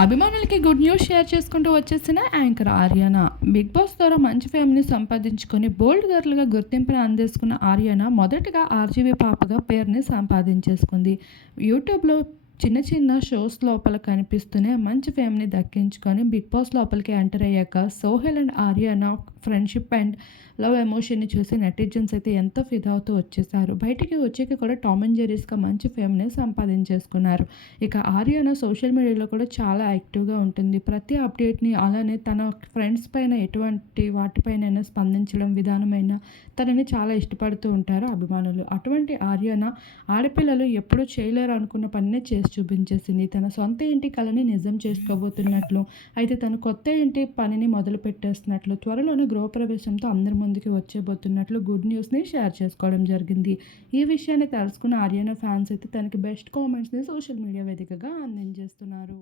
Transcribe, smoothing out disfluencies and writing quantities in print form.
అభిమానులకి good news share చేసుకుంటూ వచ్చేసిన యాంకర్ ఆర్యానా. 'బిగ్ బాస్' ద్వారా మంచి ఫేమ్‌ని సంపాదించుకొని బోల్డ్ గర్ల్‌గా గుర్తింపుని అందేసుకున్న ఆర్యానా మొదటగా ఆర్జీవీ పాపగా పేరుని సంపాదించేసుకుంది. యూట్యూబ్‌లో చిన్న చిన్న షోస్ లోపల కనిపిస్తూనే మంచి ఫేమ్‌ని దక్కించుకొని 'బిగ్ బాస్' లోపలికి ఎంటర్ అయ్యాక Sohel and Ariyana friendship and love ఎమోషన్‌ని చూసి నెటిజన్స్ అయితే ఎంతో ఫిదా అవుతూ వచ్చేసారు. బయటికి వచ్చాక కూడా టామ్ అండ్ జెర్రీస్‌గా మంచి ఫేమ్‌ని సంపాదించేసుకున్నారు. ఇక ఆర్యానా సోషల్ మీడియాలో కూడా చాలా యాక్టివ్‌గా ఉంటుంది. ప్రతి అప్డేట్‌ని అలానే తన ఫ్రెండ్స్ పైన ఎటువంటి వాటిపైనైనా స్పందించడం విధానమైన తనని చాలా ఇష్టపడుతూ ఉంటారు అభిమానులు. అటువంటి ఆర్యానా ఆడపిల్లలు ఎప్పుడూ చేయలేరు అనుకున్న పనినే చేసి చూపించేసింది. తన సొంత ఇంటి కలని నిజం చేసుకోబోతున్నట్లు, అయితే తన కొత్త ఇంటి పనిని మొదలుపెట్టేస్తున్నట్లు, త్వరలోనే గృహప్రవేశంతో అందరి ముందుకి వచ్చేబోతున్నట్లు గుడ్ న్యూస్‌ని షేర్ చేసుకోవడం జరిగింది. ఈ విషయాన్ని తెలుసుకున్న ఆర్యానా ఫ్యాన్స్ అయితే తనకి బెస్ట్ కామెంట్స్‌ని సోషల్ మీడియా వేదికగా అందించేస్తున్నారు.